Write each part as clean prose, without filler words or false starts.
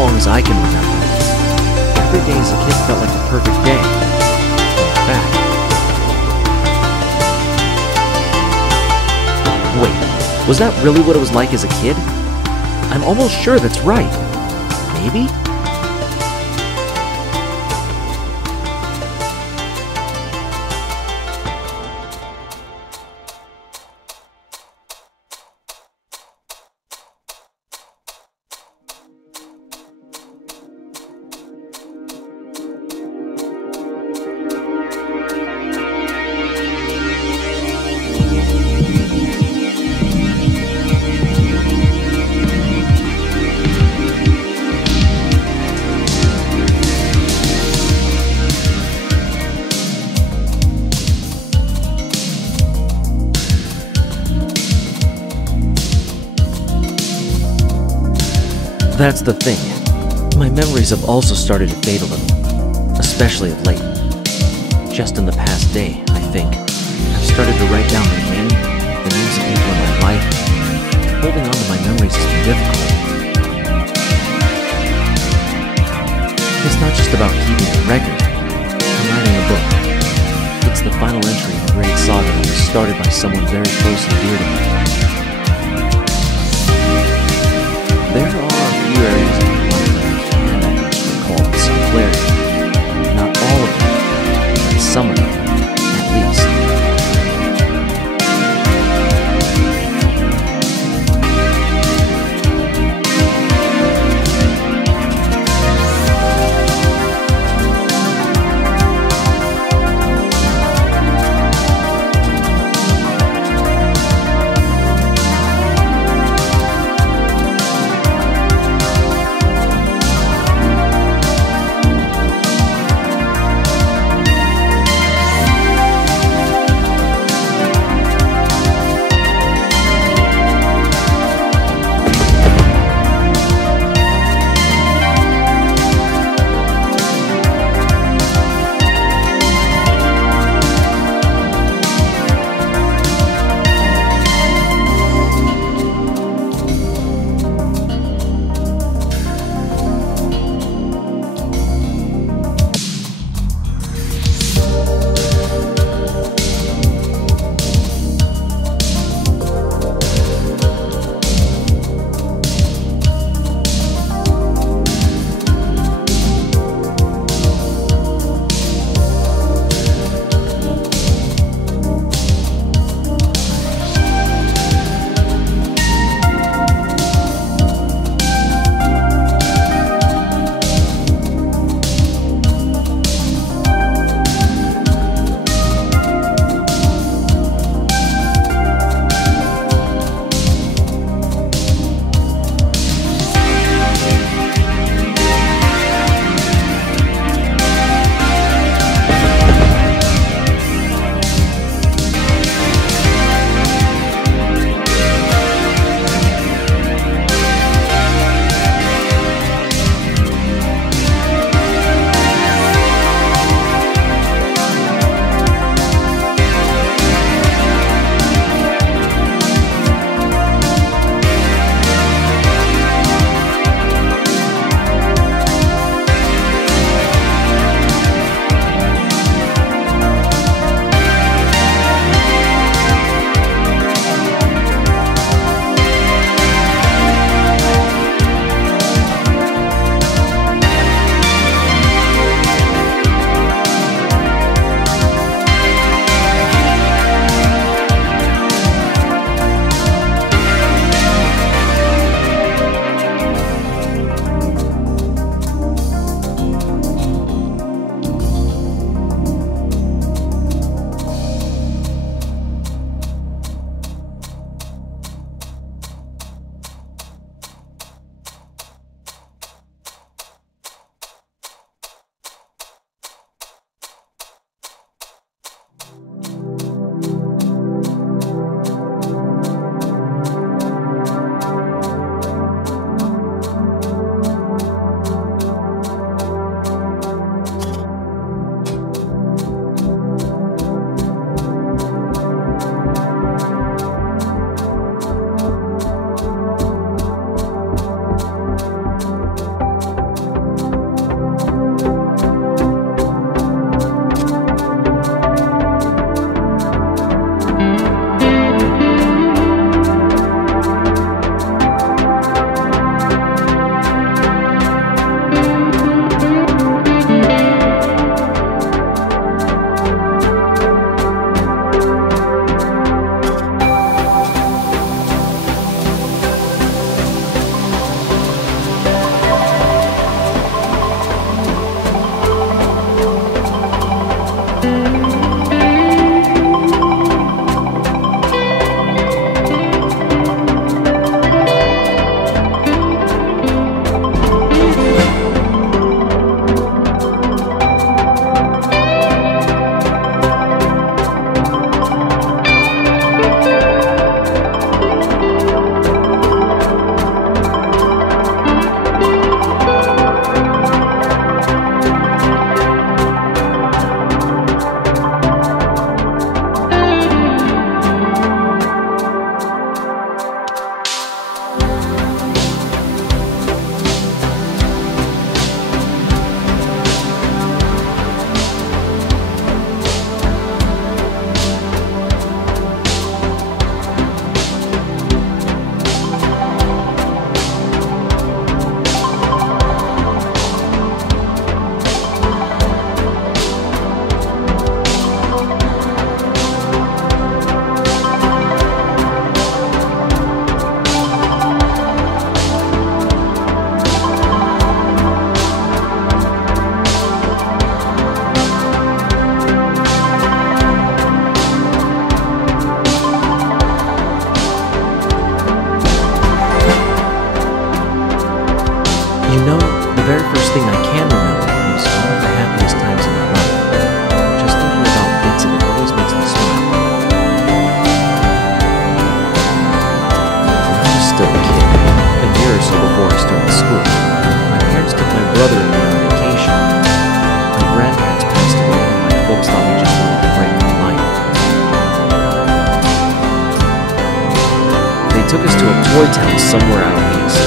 long as I can remember, every day as a kid felt like a perfect day. In fact... Wait, was that really what it was like as a kid? I'm almost sure that's right. Maybe? That's the thing. My memories have also started to fade a little, especially of late. Just in the past day, I think, I've started to write down my name, the names of people in my life. Holding on to my memories has been difficult. It's not just about keeping a record. I'm writing a book. It's the final entry in a great saga that was started by someone very close and dear to me. There are a few areas of my life that I can at least recall with some clarity. Not all of them, but some of them, at least. took us to a toy town somewhere out east.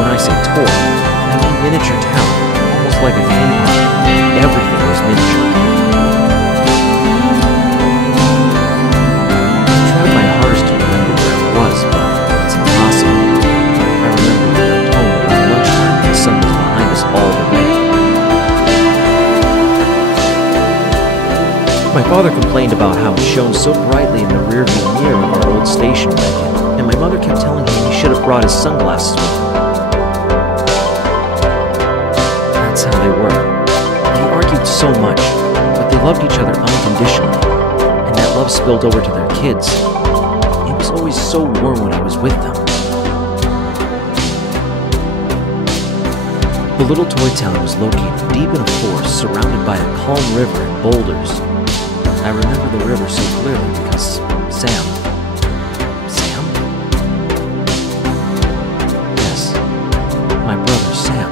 When I say toy, I mean miniature town, almost like a theme park. Everything was miniature. I tried my hardest to remember where it was, but it's impossible. I remember we left home around lunchtime and the sun was behind us all the way. My father complained about how it shone so brightly in the rearview mirror of our old station wagon, and my mother kept telling him he should have brought his sunglasses with him. That's how they were. They argued so much, but they loved each other unconditionally, and that love spilled over to their kids. It was always so warm when I was with them. The little toy town was located deep in a forest surrounded by a calm river and boulders. I remember the river so clearly because Sam? Yes, my brother Sam.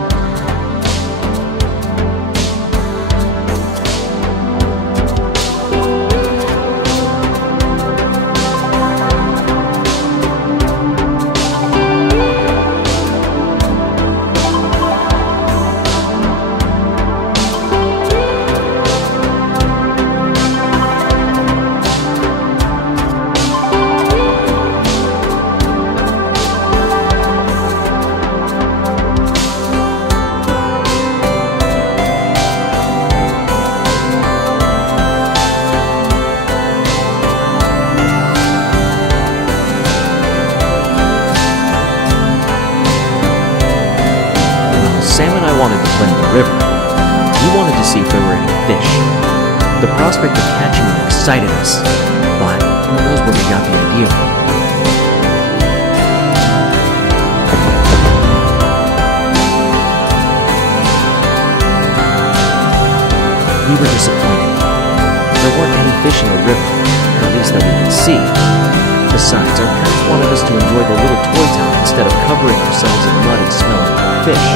Sam and I wanted to play in the river. We wanted to see if there were any fish. The prospect of catching them excited us, but who knows where we got the idea from. We were disappointed. There weren't any fish in the river, or at least that we could see. Besides, our parents wanted us to enjoy the little toy town instead of covering ourselves in mud and smelling like fish.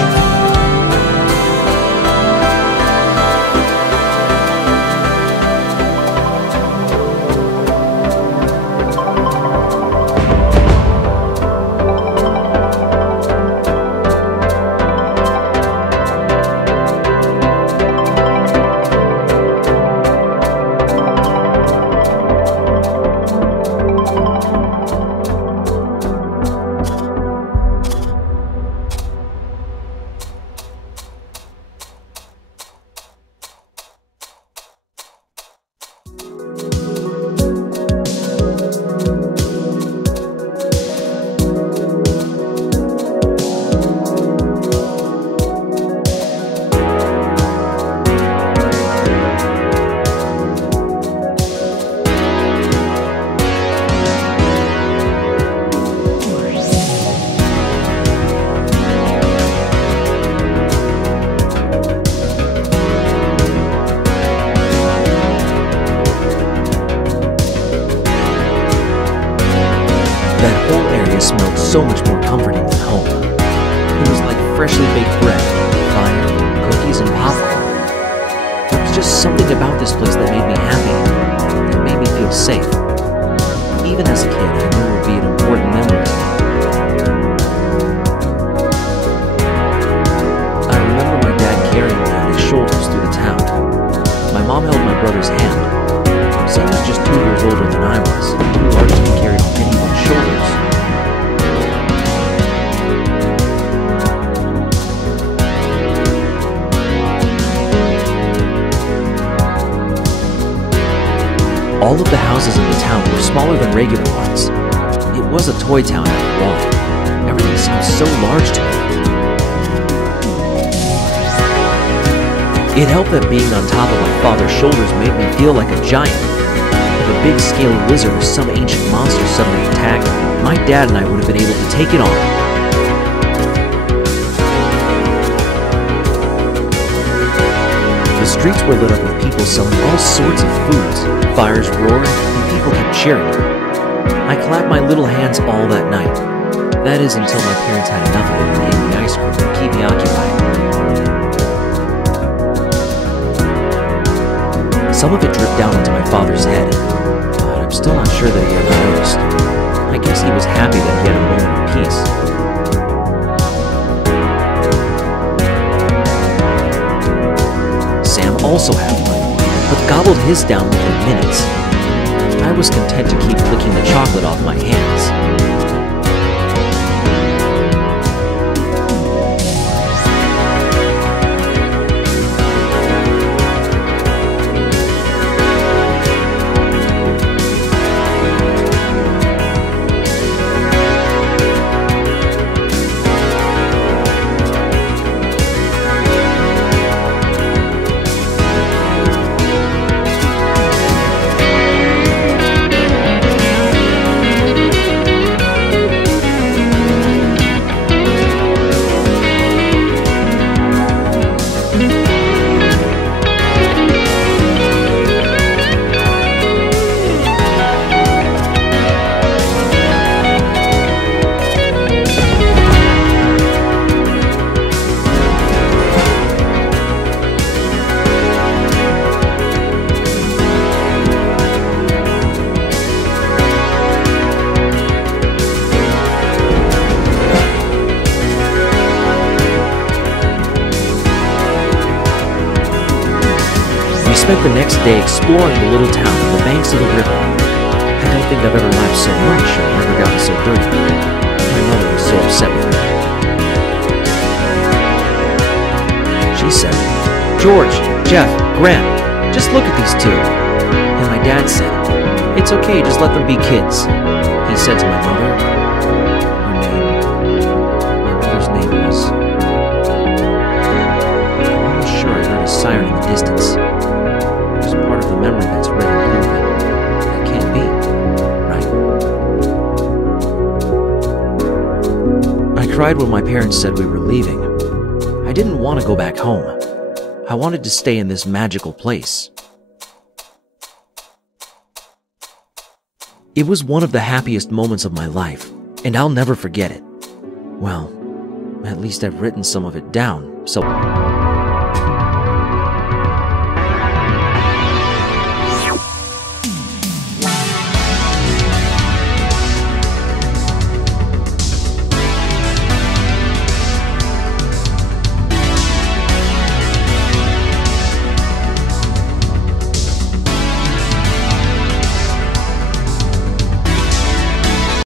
That whole area smelled so much more comforting than home. It was like freshly baked bread, fire, cookies, and popcorn. There was just something about this place that made me happy, that made me feel safe. Even as a kid, I knew it would be an important memory to me. I remember my dad carrying me on his shoulders through the town. My mom held my brother's hand. Sam was just 2 years older than I was, too large to be carried on anyone's shoulders. All of the houses in the town were smaller than regular ones. It was a toy town after all. Everything seemed so large to me. It helped that being on top of my father's shoulders made me feel like a giant. If a big scaly lizard or some ancient monster suddenly attacked, my dad and I would have been able to take it on. The streets were lit up with people selling all sorts of foods. Fires roared, and people kept cheering. I clapped my little hands all that night. That is, until my parents had enough of it and gave me ice cream to keep me occupied. Some of it dripped down into my father's head, but I'm still not sure that he ever noticed. I guess he was happy that he had a moment of peace. Sam also had one, but gobbled his down within minutes. I was content to keep licking the chocolate off my hands. We spent the next day exploring the little town on the banks of the river. I don't think I've ever laughed so much or ever gotten so dirty. My mother was so upset with me. She said, "George, Jeff, Grant, just look at these two." And my dad said, "It's okay, just let them be kids." He said to my mother, my mother's name was... I'm almost sure I heard a siren in the distance. Part of the memory that's red and blue, but that can't be, right? I cried when my parents said we were leaving. I didn't want to go back home. I wanted to stay in this magical place. It was one of the happiest moments of my life, and I'll never forget it. Well, at least I've written some of it down, so...